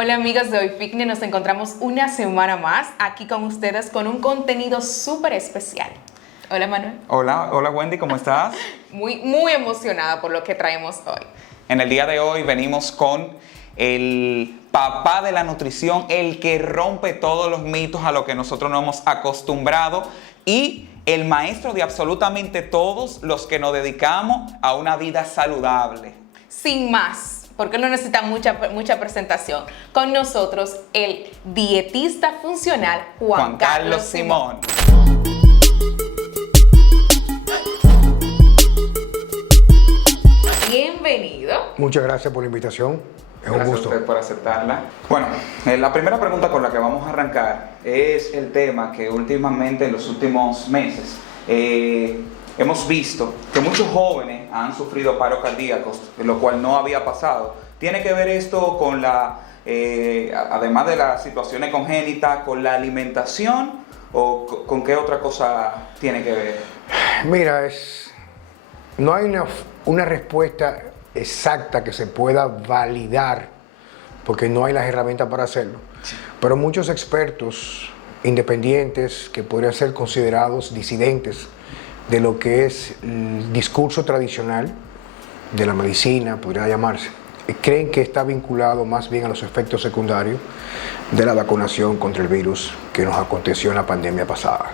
Hola amigos de Hoy Fitness, nos encontramos una semana más aquí con ustedes con un contenido súper especial. Hola Manuel. Hola Wendy, ¿cómo estás? Muy emocionada por lo que traemos hoy. En el día de hoy venimos con el papá de la nutrición, el que rompe todos los mitos a lo que nosotros nos hemos acostumbrado y el maestro de absolutamente todos los que nos dedicamos a una vida saludable. Sin más, porque no necesita mucha presentación. Con nosotros el dietista funcional Juan Carlos Simón. Bienvenido. Muchas gracias por la invitación. Es un gusto. Gracias a usted por aceptarla. Bueno, la primera pregunta con la que vamos a arrancar es el tema que últimamente, en los últimos meses, hemos visto que muchos jóvenes han sufrido paros cardíacos, lo cual no había pasado. ¿Tiene que ver esto con además de las situaciones congénitas, con la alimentación o con qué otra cosa tiene que ver? Mira, no hay una respuesta exacta que se pueda validar porque no hay las herramientas para hacerlo. Pero muchos expertos independientes que podrían ser considerados disidentes de lo que es el discurso tradicional de la medicina, podría llamarse, creen que está vinculado más bien a los efectos secundarios de la vacunación contra el virus que nos aconteció en la pandemia pasada.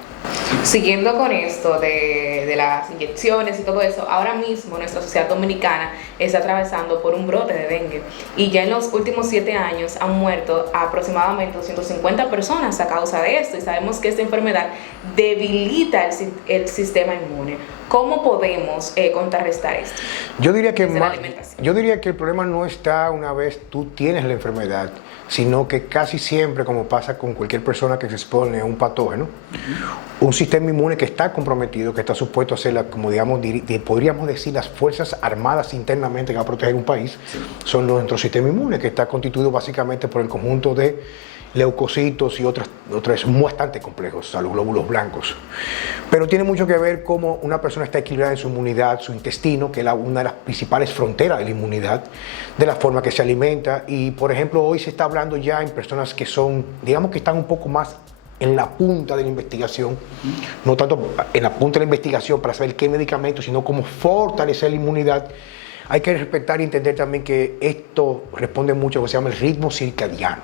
Siguiendo con esto de las inyecciones y todo eso, ahora mismo nuestra sociedad dominicana está atravesando por un brote de dengue y ya en los últimos 7 años han muerto aproximadamente 250 personas a causa de esto y sabemos que esta enfermedad debilita el sistema inmune. ¿Cómo podemos contrarrestar esto? Yo diría que el problema no está una vez tú tienes la enfermedad, sino que casi siempre, como pasa con cualquier persona que se expone a un patógeno, un sistema inmune que está comprometido, que está supuesto a ser, como digamos, podríamos decir, las fuerzas armadas internamente que va a proteger un país, son nuestro sistema inmune, que está constituido básicamente por el conjunto de leucocitos y otros bastante complejos, a los glóbulos blancos. Pero tiene mucho que ver cómo una persona está equilibrada en su inmunidad, su intestino, que es una de las principales fronteras de la inmunidad, de la forma que se alimenta. Y, por ejemplo, hoy se está hablando ya en personas que son, digamos que están un poco más en la punta de la investigación, no tanto en la punta de la investigación para saber qué medicamentos, sino cómo fortalecer la inmunidad. Hay que respetar y entender también que esto responde mucho a lo que se llama el ritmo circadiano.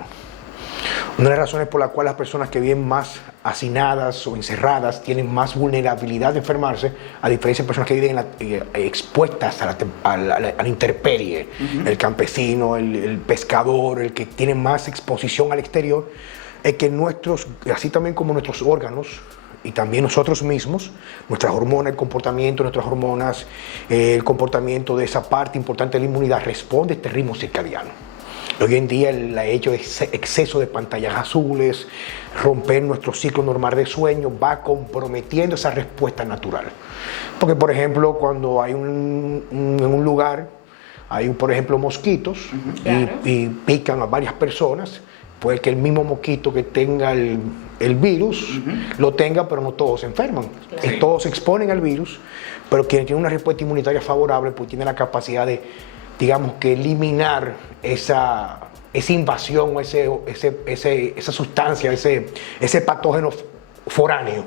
Una de las razones por las cuales las personas que viven más hacinadas o encerradas tienen más vulnerabilidad de enfermarse, a diferencia de personas que viven expuestas a la intemperie, el campesino, el pescador, el que tiene más exposición al exterior, es que así también como nuestros órganos y también nosotros mismos, nuestras hormonas, el comportamiento de nuestras hormonas, el comportamiento de esa parte importante de la inmunidad responde a este ritmo circadiano. Hoy en día el hecho de exceso de pantallas azules, romper nuestro ciclo normal de sueño, va comprometiendo esa respuesta natural. Porque, por ejemplo, cuando hay en un lugar, hay, por ejemplo, mosquitos y pican a varias personas, puede que el mismo mosquito que tenga el virus lo tenga, pero no todos se enferman. Claro. Todos se exponen al virus, pero quien tiene una respuesta inmunitaria favorable pues tiene la capacidad de, digamos, que eliminar esa invasión, esa sustancia, ese patógeno foráneo.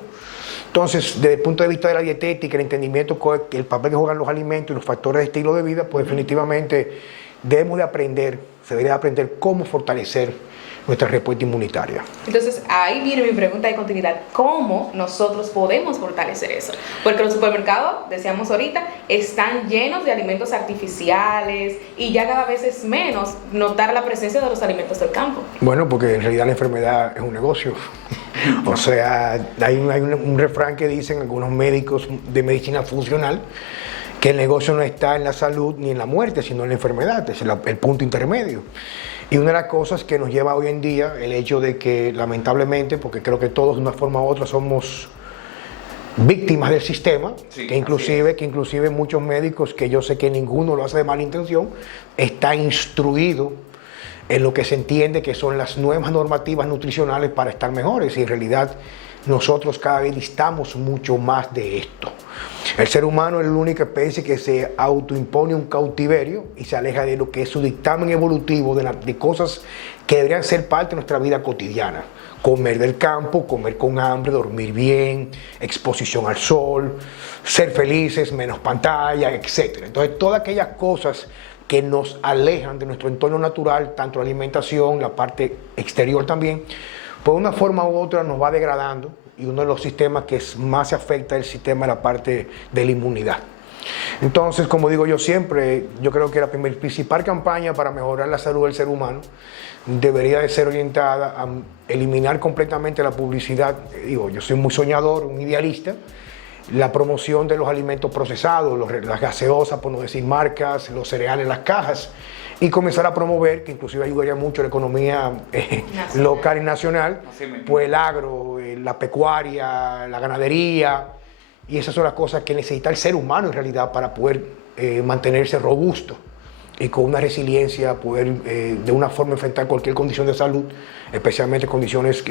Entonces, desde el punto de vista de la dietética, el entendimiento, el papel que juegan los alimentos y los factores de estilo de vida, pues definitivamente se debería aprender cómo fortalecer nuestra respuesta inmunitaria. Entonces, ahí viene mi pregunta de continuidad. ¿Cómo nosotros podemos fortalecer eso? Porque los supermercados, decíamos ahorita, están llenos de alimentos artificiales y ya cada vez es menos notar la presencia de los alimentos del campo. Bueno, porque en realidad la enfermedad es un negocio. O sea, hay un refrán que dicen algunos médicos de medicina funcional, que el negocio no está en la salud ni en la muerte, sino en la enfermedad, es el punto intermedio. Y una de las cosas que nos lleva hoy en día, el hecho de que lamentablemente, porque creo que todos de una forma u otra somos víctimas del sistema, sí, que inclusive muchos médicos, que yo sé que ninguno lo hace de mala intención, está instruido en lo que se entiende que son las nuevas normativas nutricionales para estar mejores, y en realidad nosotros cada vez distamos mucho más de esto. El ser humano es la única especie que se autoimpone un cautiverio y se aleja de lo que es su dictamen evolutivo, de cosas que deberían ser parte de nuestra vida cotidiana. Comer del campo, comer con hambre, dormir bien, exposición al sol, ser felices, menos pantalla, etc. Entonces, todas aquellas cosas que nos alejan de nuestro entorno natural, tanto la alimentación, la parte exterior también, por una forma u otra nos va degradando, y uno de los sistemas que más se afecta es el sistema de la parte de la inmunidad. Entonces, como digo yo siempre, yo creo que la principal campaña para mejorar la salud del ser humano debería de ser orientada a eliminar completamente la publicidad. Digo, yo soy muy soñador, un idealista. La promoción de los alimentos procesados, las gaseosas, por no decir marcas, los cereales, las cajas, y comenzar a promover, que inclusive ayudaría mucho a la economía local y nacional, pues el agro, la pecuaria, la ganadería, y esas son las cosas que necesita el ser humano en realidad para poder mantenerse robusto y con una resiliencia, poder de una forma enfrentar cualquier condición de salud, especialmente condiciones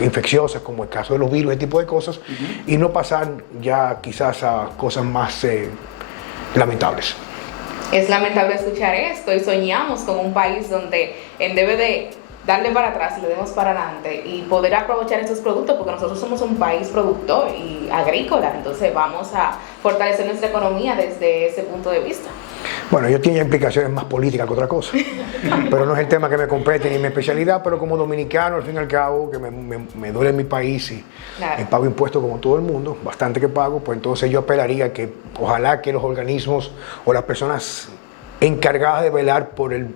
infecciosas, como el caso de los virus, ese tipo de cosas, y no pasar ya quizás a cosas más lamentables. Es lamentable escuchar esto, y soñamos con un país donde en vez de darle para atrás y le demos para adelante y poder aprovechar estos productos, porque nosotros somos un país productor y agrícola, entonces vamos a fortalecer nuestra economía desde ese punto de vista. Bueno, yo tenía implicaciones más políticas que otra cosa, pero no es el tema que me compete ni mi especialidad, pero como dominicano, al fin y al cabo, que me duele mi país y claro, pago impuestos como todo el mundo, bastante que pago, pues entonces yo apelaría que ojalá que los organismos o las personas encargadas de velar por el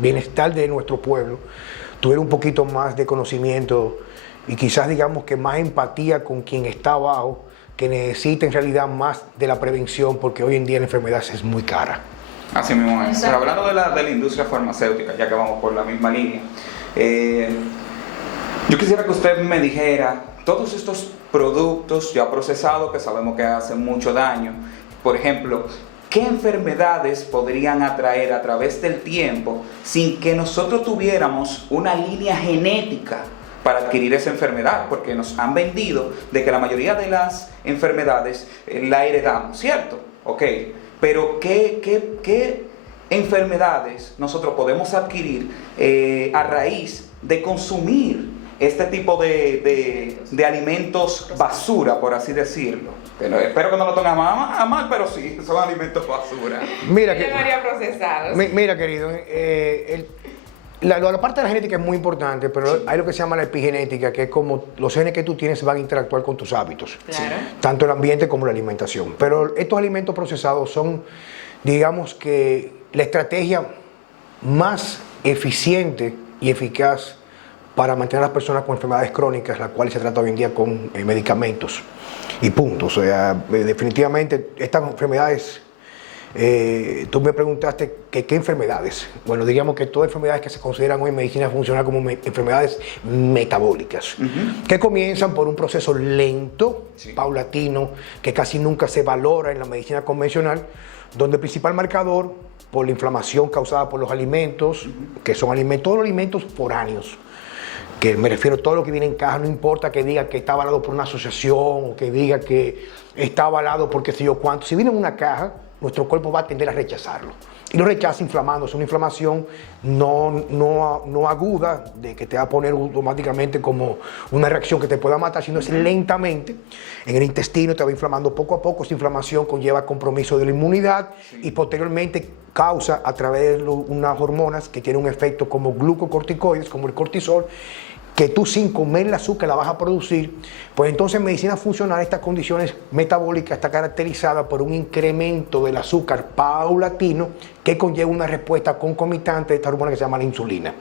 bienestar de nuestro pueblo tuvieran un poquito más de conocimiento y quizás digamos que más empatía con quien está abajo, que necesita en realidad más de la prevención, porque hoy en día la enfermedad es muy cara. Así mismo es. Pero hablando de la industria farmacéutica, ya que vamos por la misma línea, yo quisiera que usted me dijera, todos estos productos ya procesados que sabemos que hacen mucho daño, por ejemplo, ¿qué enfermedades podrían atraer a través del tiempo sin que nosotros tuviéramos una línea genética para adquirir esa enfermedad? Porque nos han vendido de que la mayoría de las enfermedades la heredamos, ¿cierto? Ok, pero ¿qué enfermedades nosotros podemos adquirir a raíz de consumir este tipo de alimentos basura, por así decirlo? Pero espero que no lo tomen a mal, pero sí, son alimentos basura. Mira, mira querido, la parte de la genética es muy importante, pero hay lo que se llama la epigenética, que es como los genes que tú tienes van a interactuar con tus hábitos, claro, tanto el ambiente como la alimentación. Pero estos alimentos procesados son, digamos que, la estrategia más eficiente y eficaz para mantener a las personas con enfermedades crónicas, las cuales se trata hoy en día con medicamentos y punto. O sea, definitivamente estas enfermedades, tú me preguntaste que qué enfermedades. Bueno, diríamos que todas enfermedades que se consideran hoy en medicina funcional como enfermedades metabólicas, que comienzan por un proceso lento, paulatino, que casi nunca se valora en la medicina convencional, donde el principal marcador por la inflamación causada por los alimentos, que son todos los alimentos foráneos, que me refiero a todo lo que viene en caja, no importa que diga que está avalado por una asociación o que diga que está avalado por qué sé yo cuánto. Si viene en una caja, nuestro cuerpo va a tender a rechazarlo. Y lo rechaza inflamándose, una inflamación no aguda, de que te va a poner automáticamente como una reacción que te pueda matar, sino es lentamente. En el intestino te va inflamando poco a poco, esa inflamación conlleva compromiso de la inmunidad y posteriormente causa a través de unas hormonas que tienen un efecto como glucocorticoides, como el cortisol, que tú sin comer el azúcar la vas a producir. Pues entonces en medicina funcional estas condiciones metabólicas está caracterizada por un incremento del azúcar paulatino que conlleva una respuesta concomitante de esta hormona que se llama la insulina.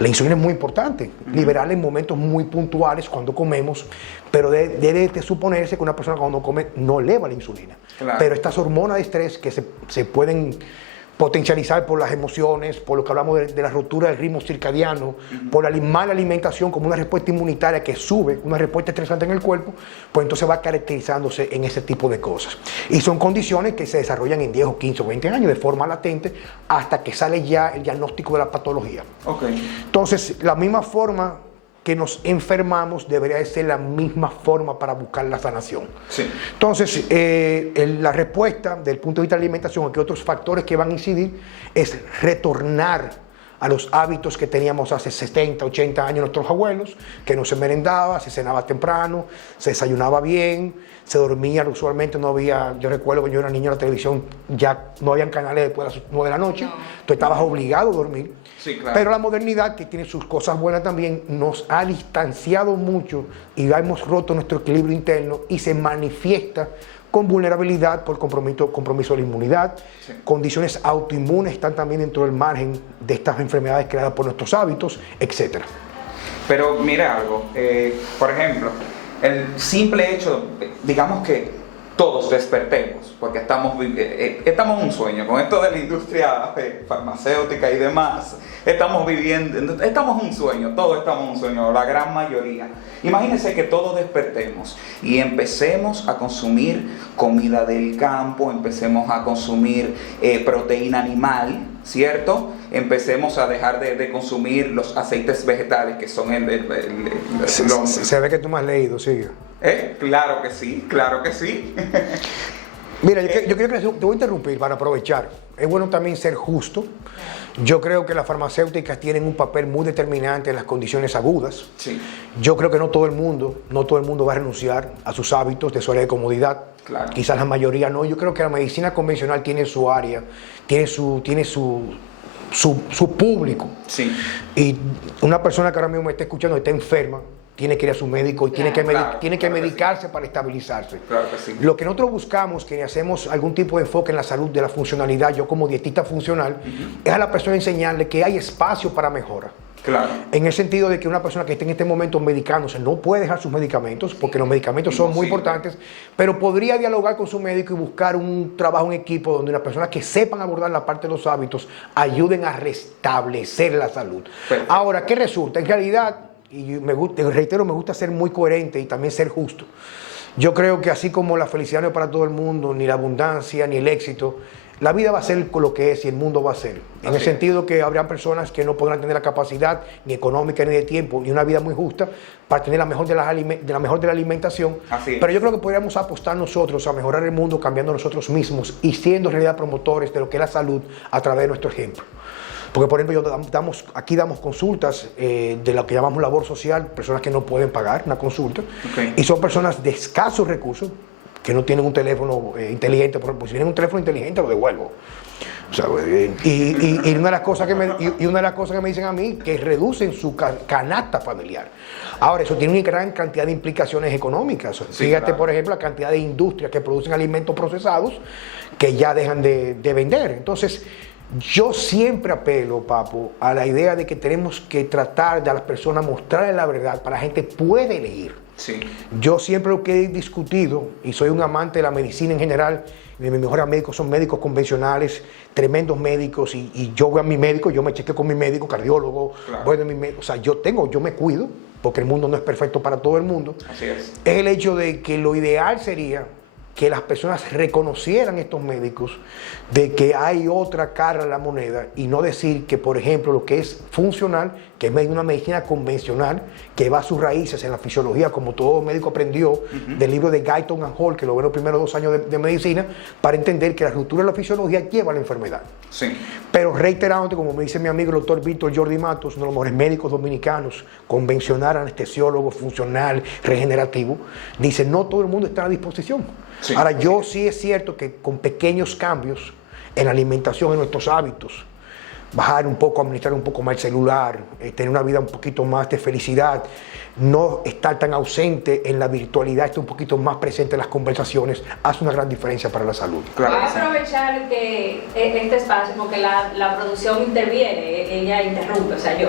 La insulina es muy importante, liberarla en momentos muy puntuales cuando comemos, pero debe de suponerse que una persona cuando come no eleva la insulina. Claro. Pero estas hormonas de estrés que se pueden potencializar por las emociones, por lo que hablamos de la ruptura del ritmo circadiano, por la mala alimentación como una respuesta inmunitaria que sube, una respuesta estresante en el cuerpo, pues entonces va caracterizándose en ese tipo de cosas. Y son condiciones que se desarrollan en 10 o 15 o 20 años de forma latente hasta que sale ya el diagnóstico de la patología. Okay. Entonces, la misma forma que nos enfermamos debería de ser la misma forma para buscar la sanación. Sí. Entonces, la respuesta del punto de vista de la alimentación, que otros factores que van a incidir, es retornar a los hábitos que teníamos hace 70, 80 años nuestros abuelos, que no se merendaba, se cenaba temprano, se desayunaba bien, se dormía, usualmente no había, yo recuerdo que yo era niño en la televisión, ya no habían canales después de las 9 de la noche, tú estabas obligado a dormir. Sí, claro. Pero la modernidad, que tiene sus cosas buenas también, nos ha distanciado mucho y hemos roto nuestro equilibrio interno y se manifiesta con vulnerabilidad por compromiso de la inmunidad. Sí. Condiciones autoinmunes están también dentro del margen de estas enfermedades creadas por nuestros hábitos, etc. Pero mira algo, por ejemplo, el simple hecho, digamos que todos despertemos, porque estamos en un sueño, con esto de la industria farmacéutica y demás, estamos en un sueño, todos estamos en un sueño, la gran mayoría. Imagínense que todos despertemos y empecemos a consumir comida del campo, empecemos a consumir proteína animal, ¿cierto? Empecemos a dejar de consumir los aceites vegetales, que son se ve que tú me has leído, sigue. Claro que sí, claro que sí. Mira, yo creo que te voy a interrumpir para aprovechar. Es bueno también ser justo. Yo creo que las farmacéuticas tienen un papel muy determinante en las condiciones agudas. Sí. Yo creo que no todo el mundo va a renunciar a sus hábitos de su área de comodidad. Claro. Quizás la mayoría no. Yo creo que la medicina convencional tiene su área, tiene su público. Sí. Y una persona que ahora mismo me está escuchando está enferma, tiene que ir a su médico y tiene que medicarse para estabilizarse. Claro que sí. Lo que nosotros buscamos, que hacemos algún tipo de enfoque en la salud, de la funcionalidad, yo como dietista funcional, es a la persona enseñarle que hay espacio para mejora. Claro. En el sentido de que una persona que esté en este momento medicándose no puede dejar sus medicamentos, porque los medicamentos son muy importantes, pero podría dialogar con su médico y buscar un trabajo en equipo donde las personas que sepan abordar la parte de los hábitos ayuden a restablecer la salud. Perfecto. Ahora, ¿qué resulta? En realidad, y reitero, me gusta ser muy coherente y también ser justo. Yo creo que así como la felicidad no es para todo el mundo, ni la abundancia, ni el éxito, la vida va a ser lo que es y el mundo va a ser. En el sentido que habrá personas que no podrán tener la capacidad ni económica ni de tiempo, ni una vida muy justa para tener la mejor de la alimentación. Pero yo creo que podríamos apostar nosotros a mejorar el mundo cambiando nosotros mismos y siendo en realidad promotores de lo que es la salud a través de nuestro ejemplo. Porque, por ejemplo, aquí damos consultas de lo que llamamos labor social, personas que no pueden pagar una consulta, y son personas de escasos recursos, que no tienen un teléfono inteligente. Por ejemplo, si tienen un teléfono inteligente, lo devuelvo. O sea, y una de las cosas que me dicen a mí, que reducen su canasta familiar. Ahora, eso tiene una gran cantidad de implicaciones económicas. Sí, fíjate, claro. Por ejemplo, la cantidad de industrias que producen alimentos procesados que ya dejan de vender. Entonces, yo siempre apelo, Papo, a la idea de que tenemos que tratar de a las personas mostrarles la verdad para la gente pueda elegir. Sí. Yo siempre lo que he discutido, y soy un amante de la medicina en general, de mis mejores médicos son médicos convencionales, tremendos médicos, y yo voy a mi médico, yo me chequeo con mi médico, cardiólogo, claro. Voy a mi médico, o sea, yo me cuido, porque el mundo no es perfecto para todo el mundo. Así es. Es el hecho de que lo ideal sería que las personas reconocieran estos médicos de que hay otra cara a la moneda y no decir que, por ejemplo, lo que es funcional, que es una medicina convencional, que va a sus raíces en la fisiología, como todo médico aprendió del libro de Guyton and Hall, que lo ven los primeros 2 años de medicina, para entender que la ruptura de la fisiología lleva a la enfermedad. Sí. Pero reiterándote, como me dice mi amigo el doctor Víctor Jordi Matos, uno de los mejores médicos dominicanos, convencional, anestesiólogo, funcional, regenerativo, dice, no todo el mundo está a disposición. Sí. Ahora, yo sí es cierto que con pequeños cambios en la alimentación, en nuestros hábitos, bajar un poco, administrar un poco más el celular, tener una vida un poquito más de felicidad, no estar tan ausente en la virtualidad, estar un poquito más presente en las conversaciones, hace una gran diferencia para la salud. Claro. Voy a aprovechar que este espacio, porque la producción interviene, ella interrumpe, o sea, yo.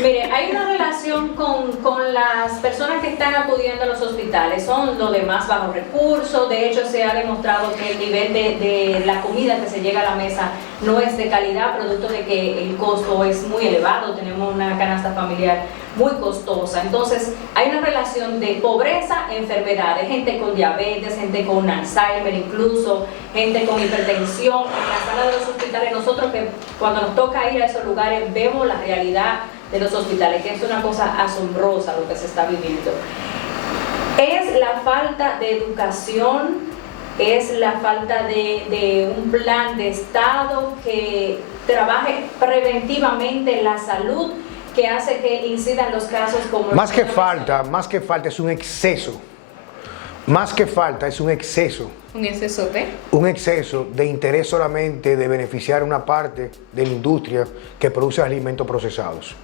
Mire, hay una relación con las personas que están acudiendo a los hospitales, son los de más bajos recursos, de hecho se ha demostrado que el nivel de la comida que se llega a la mesa no es de calidad, producto de que el costo es muy elevado, tenemos una canasta familiar muy costosa. Entonces, hay una relación de pobreza, enfermedades, gente con diabetes, gente con Alzheimer incluso, gente con hipertensión. En la sala de los hospitales, nosotros que cuando nos toca ir a esos lugares, vemos la realidad de los hospitales, que es una cosa asombrosa lo que se está viviendo. Es la falta de educación es la falta de un plan de Estado que trabaje preventivamente en la salud, que hace que incidan los casos como... Más que falta, es un exceso. Más que falta, es un exceso. ¿Un exceso de? Un exceso de interés solamente de beneficiar una parte de la industria que produce alimentos procesados.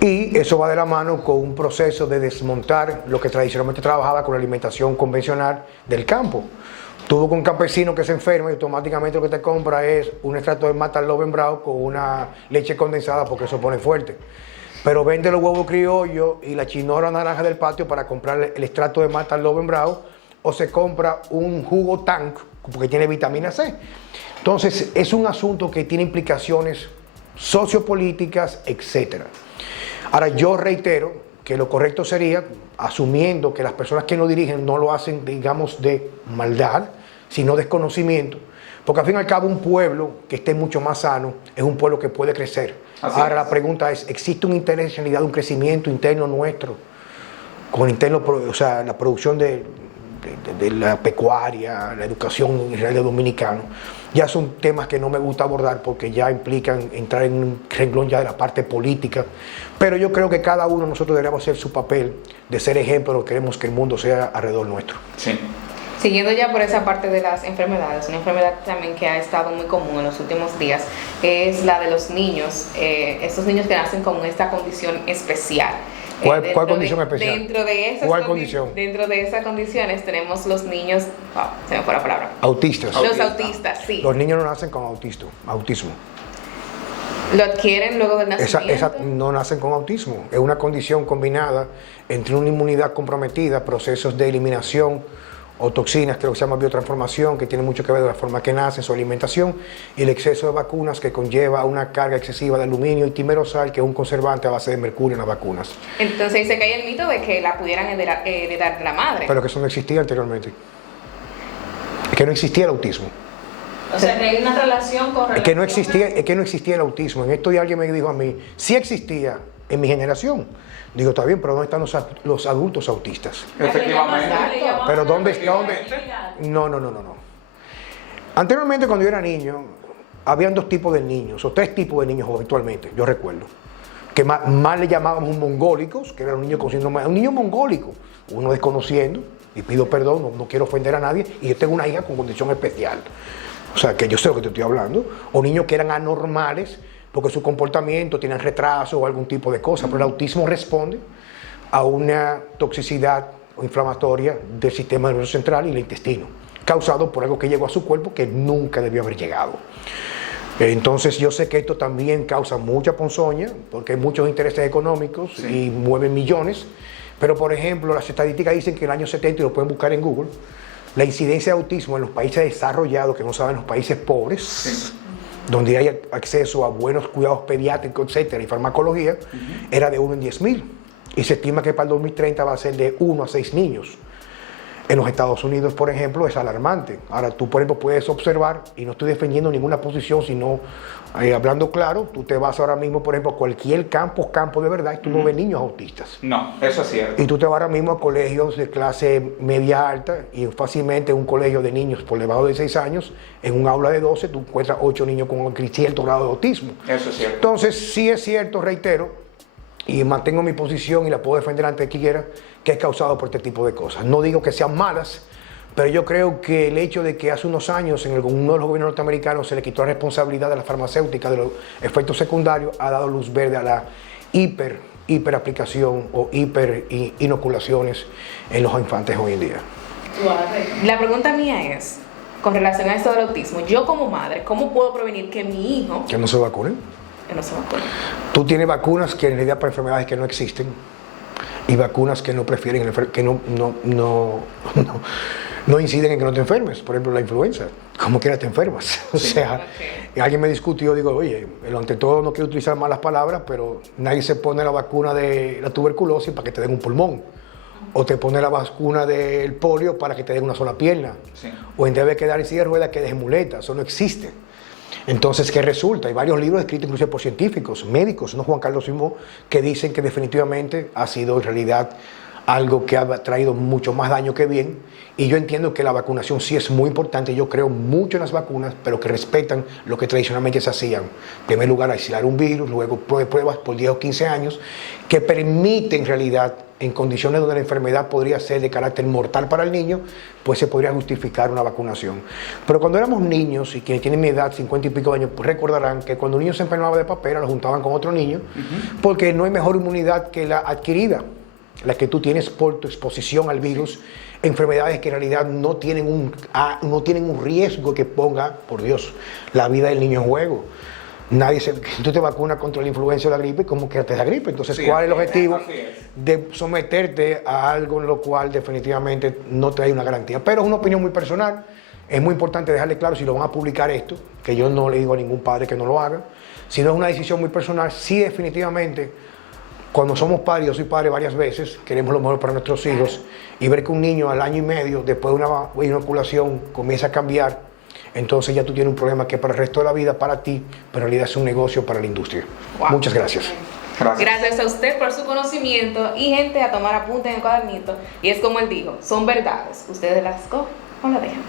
Y eso va de la mano con un proceso de desmontar lo que tradicionalmente trabajaba con la alimentación convencional del campo. Tú con un campesino que se enferma y automáticamente lo que te compra es un extracto de Mata Lovenbrau con una leche condensada porque eso pone fuerte. Pero vende los huevos criollos y la chinola naranja del patio para comprar el extracto de Mata Lovenbrau, o se compra un jugo Tank porque tiene vitamina C. Entonces es un asunto que tiene implicaciones sociopolíticas, etc. Ahora yo reitero que lo correcto sería, asumiendo que las personas que lo dirigen no lo hacen, digamos, de maldad, sino desconocimiento, porque al fin y al cabo un pueblo que esté mucho más sano es un pueblo que puede crecer. Ahora la pregunta es, ¿existe una intencionalidad, un crecimiento interno nuestro, con interno, o sea, la producción de la pecuaria, la educación en realidad dominicano? Ya son temas que no me gusta abordar porque ya implican entrar en un renglón ya de la parte política, pero yo creo que cada uno de nosotros deberíamos hacer su papel de ser ejemplo de lo que queremos que el mundo sea alrededor nuestro. Sí. Siguiendo ya por esa parte de las enfermedades, una enfermedad también que ha estado muy común en los últimos días es la de los niños, estos niños que nacen con esta condición especial. ¿Cuál condición especial? Dentro de esas ¿Cuál condición? Dentro de esas condiciones tenemos los niños, se me fue la palabra. Autistas. Los autistas, sí. Los niños no nacen con autismo. ¿Lo adquieren luego del nacimiento? No nacen con autismo. Es una condición combinada entre una inmunidad comprometida, procesos de eliminación o toxinas, creo que se llama biotransformación, que tiene mucho que ver con la forma que nacen, su alimentación, y el exceso de vacunas que conlleva una carga excesiva de aluminio y timerosal, que es un conservante a base de mercurio en las vacunas. Entonces se cae el mito de que la pudieran heredar de la madre. Pero que eso no existía anteriormente. Es que no existía el autismo. O sea, que hay una relación con... Es que no existía el autismo. En esto ya alguien me dijo a mí, sí existía en mi generación. Digo, está bien, pero ¿dónde están los adultos autistas? Efectivamente. Pero ¿dónde? No. Anteriormente, cuando yo era niño, habían dos tipos de niños, o tres tipos de niños habitualmente, yo recuerdo. Que más le llamábamos mongólicos, que era un niño con síndrome, un niño mongólico, uno desconociendo, y pido perdón, no quiero ofender a nadie, y yo tengo una hija con condición especial. O sea, que yo sé lo que te estoy hablando. O niños que eran anormales, porque su comportamiento tiene retraso o algún tipo de cosa, pero el autismo responde a una toxicidad inflamatoria del sistema nervioso central y el intestino, causado por algo que llegó a su cuerpo que nunca debió haber llegado. Entonces yo sé que esto también causa mucha ponzoña, porque hay muchos intereses económicos, sí, y mueven millones, pero por ejemplo las estadísticas dicen que en el año 70, y lo pueden buscar en Google, la incidencia de autismo en los países desarrollados, que no saben los países pobres, sí, donde hay acceso a buenos cuidados pediátricos, etcétera, y farmacología, era de 1 en 10.000. Y se estima que para el 2030 va a ser de 1 a 6 niños. En los Estados Unidos, por ejemplo, es alarmante. Ahora, tú, por ejemplo, puedes observar, y no estoy defendiendo ninguna posición, sino hablando claro, tú te vas ahora mismo, por ejemplo, a cualquier campo de verdad, y tú no ves niños autistas. No, eso es cierto. Y tú te vas ahora mismo a colegios de clase media alta, y fácilmente un colegio de niños por debajo de 6 años, en un aula de 12, tú encuentras 8 niños con cierto grado de autismo. Eso es cierto. Entonces, sí es cierto, reitero, y mantengo mi posición y la puedo defender ante quien quiera, que es causado por este tipo de cosas. No digo que sean malas, pero yo creo que el hecho de que hace unos años en uno de los gobiernos norteamericanos se le quitó la responsabilidad de la farmacéutica de los efectos secundarios, ha dado luz verde a la hiperaplicación o hiperinoculaciones en los infantes hoy en día. La pregunta mía es, con relación a esto del autismo, yo como madre, ¿cómo puedo prevenir que mi hijo... que no se vacunen? Que no se vacunen. Tú tienes vacunas que en realidad para enfermedades que no existen y vacunas que no prefieren, que no inciden en que no te enfermes. Por ejemplo, la influenza, como quiera te enfermas. O sea, alguien me discutió, digo, oye, ante todo no quiero utilizar malas palabras, pero nadie se pone la vacuna de la tuberculosis para que te den un pulmón. O te pone la vacuna del polio para que te den una sola pierna. Sí. O en vez de quedar en silla de ruedas, quedes en muleta. Eso no existe. Entonces, ¿qué resulta? Hay varios libros escritos incluso por científicos, médicos, no Juan Carlos Simó, que dicen que definitivamente ha sido en realidad algo que ha traído mucho más daño que bien. Y yo entiendo que la vacunación sí es muy importante. Yo creo mucho en las vacunas, pero que respetan lo que tradicionalmente se hacían. En primer lugar, aislar un virus, luego pruebas por 10 o 15 años, que permiten en realidad, en condiciones donde la enfermedad podría ser de carácter mortal para el niño, pues se podría justificar una vacunación. Pero cuando éramos niños, y quienes tienen mi edad, 50 y pico de años, pues recordarán que cuando un niño se enfermaba de papera, lo juntaban con otro niño, porque no hay mejor inmunidad que la adquirida, la que tú tienes por tu exposición al virus, enfermedades que en realidad no tienen un riesgo que ponga, por Dios, la vida del niño en juego. Tú te vacunas contra la influenza o la gripe como que te da gripe. Entonces, sí, ¿cuál es el objetivo de someterte a algo en lo cual definitivamente no te da una garantía? Pero es una opinión muy personal. Es muy importante dejarle claro, si lo van a publicar esto, que yo no le digo a ningún padre que no lo haga, si no es una decisión muy personal, sí definitivamente, cuando somos padres, yo soy padre varias veces, queremos lo mejor para nuestros hijos, y ver que un niño al año y medio, después de una inoculación, comienza a cambiar, entonces ya tú tienes un problema que para el resto de la vida, para ti, pero en realidad es un negocio para la industria. Wow. Muchas gracias. Gracias a usted por su conocimiento, y gente, a tomar apuntes en el cuadernito. Y es como él dijo, son verdades. Ustedes las cogen o las dejan.